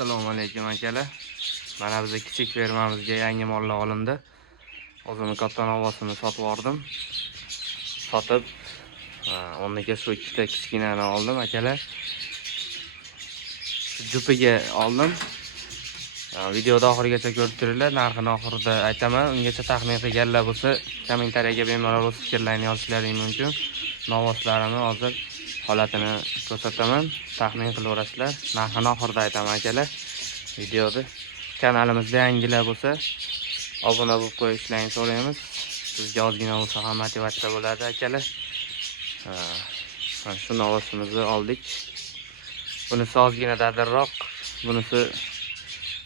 Assalomu alaykum akalar. Mana biz kichik fermamizga yangi mollar olindi. O'zimni katta novvosini sotib oldim. Sotib, o'rniga shu ikkita kichkinani oldim akalar. Jupiga oldim. Videoda oxirigacha ko'rib turinglar. Narxini oxirida aytaman. Ungacha taxmin qilganlar bo'lsa, kommentariyaga bemalol o'z fikrlarini yozishlaring mumkin. Novvoslarimni hozir holatini ko'rsataman. Taxmin qilaverasizlar. Narxini oxirida aytaman akalar. Videoda kanalimizda yangilar bo'lsa, obuna bo'lib qo'yishlarini so'raymiz. Sizga ozgina bo'lsa ham motivatsiya bo'ladi akalar. Shu novvosimizni oldik. Bunisi ozgina dadilroq, bunisi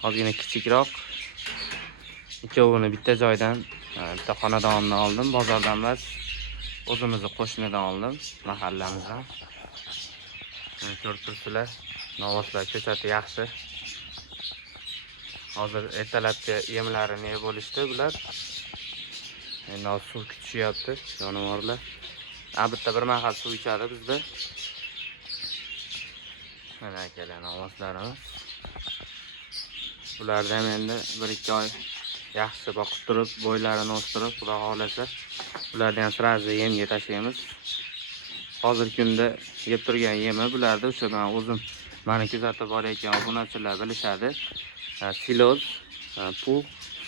ozgina kichikroq. Ikkovini bitta joydan, bitta xonadondan oldim, bozordan emas, o'zimizni qo'shnidan oldim, mahallamizdan. Ko'rib turibsizlar, novvoslar ko'chati yaxshi. Hozir ertalabki yemlarini yeb bo'lishdi bular. Endi suv kutishyapti jonivorlar. Bitta bir mahal suv ichadi bizda. Mana akalar novvoslarimiz. Bularda ham endi 1-2 oy yaxshi boqib turib, bo'ylarini o'stirib, xudo xolasa, bularni ham sразу yemga tashlaymiz. Hozirgi kunda yeb turgan yemi bularda o'sha men o'zim meni kuzatib borayotgan obunachilar bilishadi. Siloz, pul,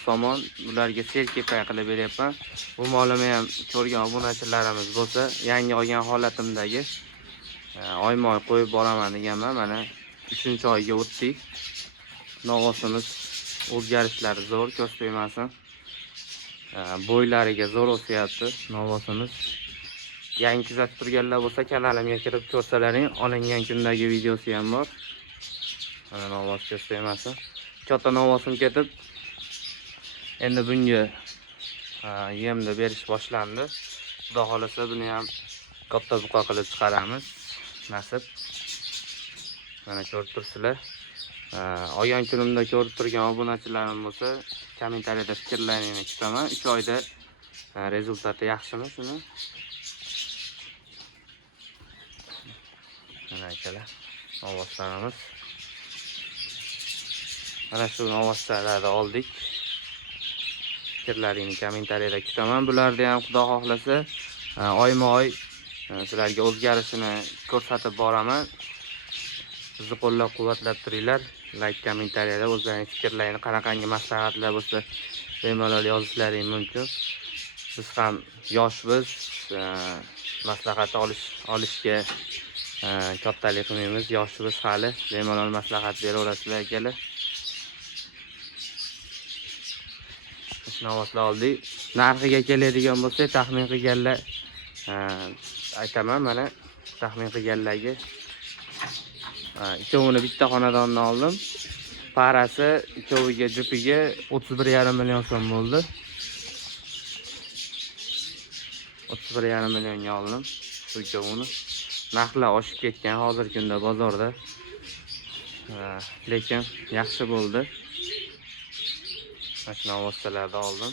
somon, bularga serkepay qilib beryapman. Bu molimni ham ko'rgan obunachilarimiz bo'lsa, yangi olgan holatimdagi oymoy qo'yib boraman deganman. Mana 3-oyga o'tdik. Novvosimiz o'zgarishlari zo'r, ko'z qo'ymasin. Bo'ylariga zo'r o'syapti novvosimiz. Yangi kuzatib turganlar bo'lsa, kanalimga kirib ko'rsalaring, olingan kundagi videosi ham bor. Mana novvos ko'z qo'ymasin. Katta novvosim ketib, endi bunga yemni berish boshlandi. Xudo xolasa buni ham katta buqa qilib chiqaramiz. Nasib. Mana ko'rib turibsizlar. Olgan kunimda ko'rib turgan obunachilarim bo'lsa, kommentariyada fikrlaringni kutaman. 3 oyda rezultati yaxshimi shuni? Mana akalar, novvoslarimiz. Mana shu novvoslarni oldik. Fikrlaringni kommentariyada kutaman. Bularni ham xudo xohlasa, oyma-oy sizlarga o'zgarishini ko'rsatib boraman. Bizni qo'llab-quvvatlab turinglar. Like, kommentariyada o'zlaringiz fikrlaringni, qanaqangi maslahatlar bo'lsa, bemalol yozishlaring mumkin. Biz ham yoshmiz, maslahat olishga kattalik qilmaymiz. Yoshmiz hali, bemalol maslahat beraverasizlar akalar. Novvoslar oldik. Narxiga keladigan bo'lsa, taxmin qilganlar aytaman. Mana taxmin qilganlarga ikkovini bitta xonadondan oldim. Parasi ikkoviga jupiga 31,5 million so'm bo'ldi. 31,5 millionga oldim shu ikkovini. Narxlar oshib ketgan hozirgi kunda bozorda. Lekin yaxshi bo'ldi. Mana shu novvoslarni oldim.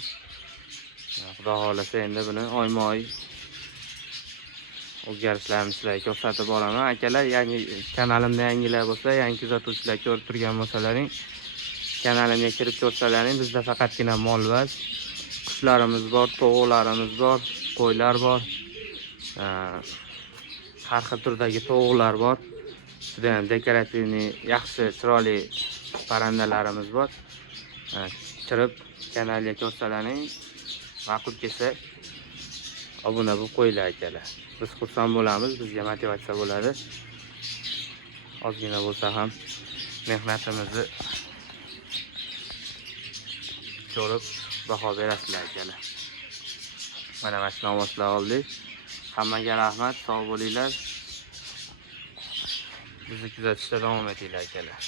Xudo xolasa endi buni oyma-oy o'zgarishlarni sizlarga ko'rsatib boraman. Akalar, yangi kanalimda yangilar bo'lsa, yangi kuzatuvchilar ko'rib turgan bo'lsalaring, kanalimga kirib ko'rsalaring, bizda faqatgina mol emas, qushlarimiz bor, tovuqlarimiz bor, qo'ylar bor, har xil turdagi tovuqlar bor. Juda ham dekorativni, yaxshi, chiroyli parandalarimiz bor. Kirib kanalga ko'rsalaring, ma'qul kelsa obuna bo'lib qo'yinglar akalar. Biz xursand bo'lamiz, bizga motivatsiya bo'ladi. Ozgina bo'lsa ham mehnatimizni ko'rib baho berasizlar akalar. Mana shu novvoslar oldik. Hammaga rahmat, sog' bo'linglar. Bizni kuzatishda davom etinglar akalar.